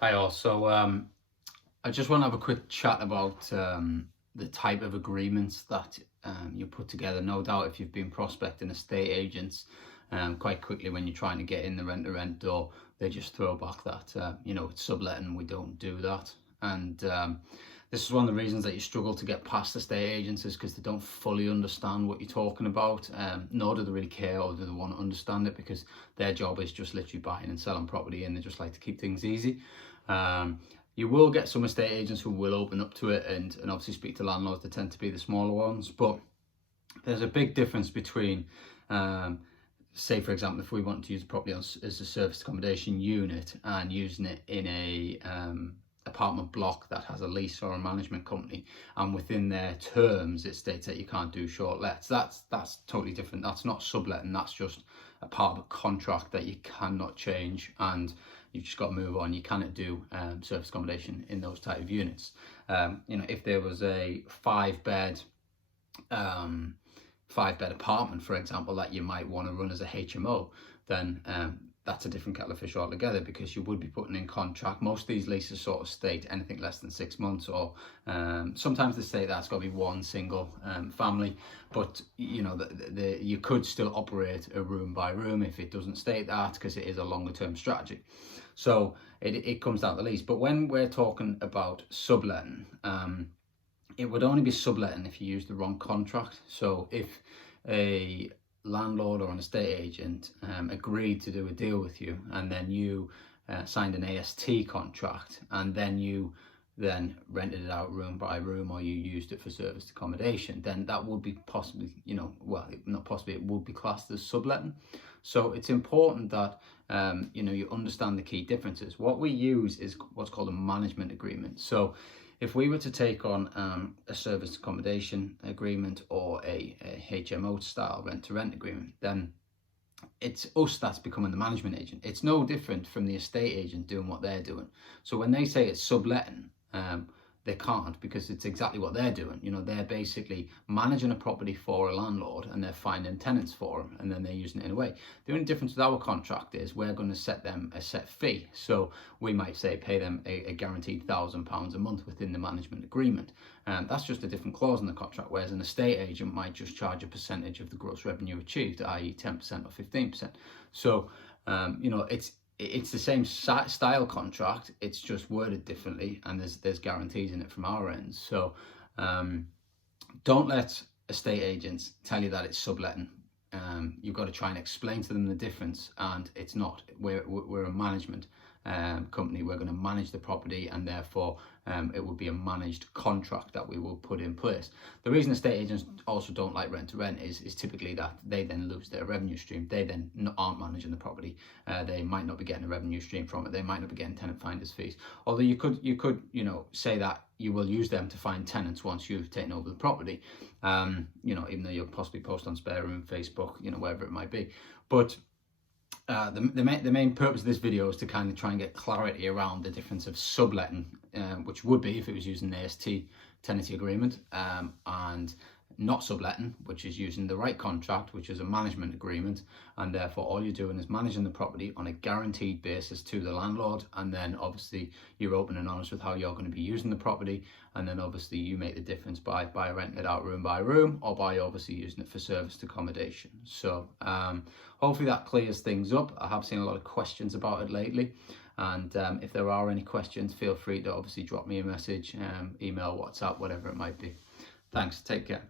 Hi all. I just want to have a quick chat about the type of agreements that you put together. No doubt if you've been prospecting estate agents quite quickly when you're trying to get in the rent-to-rent door, they just throw back that, it's subletting, we don't do that. And this is one of the reasons that you struggle to get past estate agents, is because they don't fully understand what you're talking about, nor do they really care, or do they want to understand it, because their job is just literally buying and selling property, and they just like to keep things easy. You will get some estate agents who will open up to it and obviously speak to landlords. They tend to be the smaller ones, but there's a big difference between, say for example, if we want to use a property as a serviced accommodation unit and using it in a apartment block that has a lease or a management company, and within their terms it states that you can't do short lets. That's totally different. That's not subletting. That's just a part of a contract that you cannot change, and you've just got to move on. You cannot do service accommodation in those type of units. If there was a five bed apartment, for example, that you might want to run as a HMO, then that's a different kettle of fish altogether, because you would be putting in contract. Most of these leases sort of state anything less than 6 months, or sometimes they say that's got to be one single family, but you could still operate a room by room if it doesn't state that, because it is a longer term strategy. So it comes down to the lease. But when we're talking about subletting, it would only be subletting if you use the wrong contract. So if a landlord or an estate agent agreed to do a deal with you, and then you signed an AST contract, and then you rented it out room by room, or you used it for serviced accommodation, then that would be possibly, not possibly, it would be classed as subletting. So it's important that you understand the key differences. What we use is what's called a management agreement. So if we were to take on a serviced accommodation agreement or a HMO style rent-to-rent agreement, then it's us that's becoming the management agent. It's no different from the estate agent doing what they're doing. So when they say it's subletting, they can't, because it's exactly what they're doing. They're basically managing a property for a landlord, and they're finding tenants for them, and then they're using it in a way. The only difference with our contract is we're going to set them a set fee. So we might say pay them a guaranteed £1,000 a month within the management agreement. That's just a different clause in the contract, whereas an estate agent might just charge a percentage of the gross revenue achieved, i.e. 10% or 15%. So it's the same style contract, it's just worded differently, and there's guarantees in it from our end. So don't let estate agents tell you that it's subletting. You've got to try and explain to them the difference, and it's not. We're a management company. We're going to manage the property, and therefore it would be a managed contract that we will put in place. The reason estate agents also don't like rent to rent is typically that they then lose their revenue stream. They then aren't managing the property. They might not be getting a revenue stream from it. They might not be getting tenant finders fees. Although you could say that you will use them to find tenants once you've taken over the property. Even though you'll possibly post on Spare Room, Facebook, wherever it might be. But the main purpose of this video is to kind of try and get clarity around the difference of subletting, which would be if it was using an AST tenancy agreement, and not subletting, which is using the right contract, which is a management agreement, and therefore all you're doing is managing the property on a guaranteed basis to the landlord, and then obviously you're open and honest with how you're going to be using the property, and then obviously you make the difference by renting it out room by room, or by obviously using it for serviced accommodation. So hopefully that clears things up. I have seen a lot of questions about it lately, and if there are any questions, feel free to obviously drop me a message, email, WhatsApp, whatever it might be. Thanks, take care.